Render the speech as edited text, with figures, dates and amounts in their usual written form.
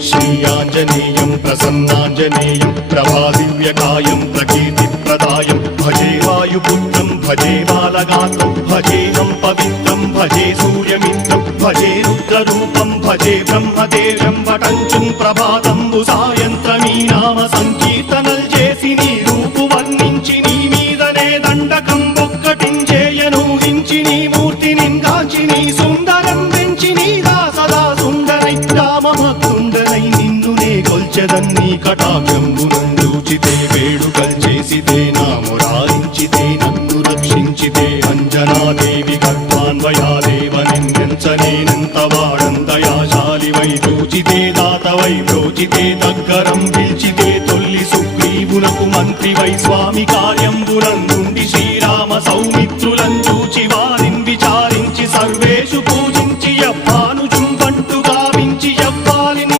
श्रीयाञ्जनेयं प्रसन्नाञ्जनेयं प्रभादिव्यकायं प्रकीर्तिप्रदायं भजे वायुपुत्रं भजे बालगात्रं भजेऽहं पवित्रं भजे सूर्यमित्रं भजे रुद्ररूपं भजे ब्रह्मदेवं वटञ्चुं ప్రభాతంబు సాయంత్రమీ నామ సంకీర్తనల్ చేసి నీ రూపు వర్ణించి నీ మీదనే దండకం ఒక్కటించేయను హించి నీ మూర్తిని కాచి నీ సుందరం పెంచి నీ దాసదా సుందరై రామభక్తుండనై నిన్నునే కొల్చెదన్ని కటాక్షంబునందూచితే వేడుకల్ చేసితే నా మురారించితే నన్ను రక్షించితే అంజనాదేవి గర్భాన్వయాదేవనెంచనేనంత వాడంతయాశాలివై చూచితే దాతవై బ్రోచితే దగ్గరం పిలిచితే తొల్లి సుగ్రీవునకు మంత్రివై స్వామి కార్య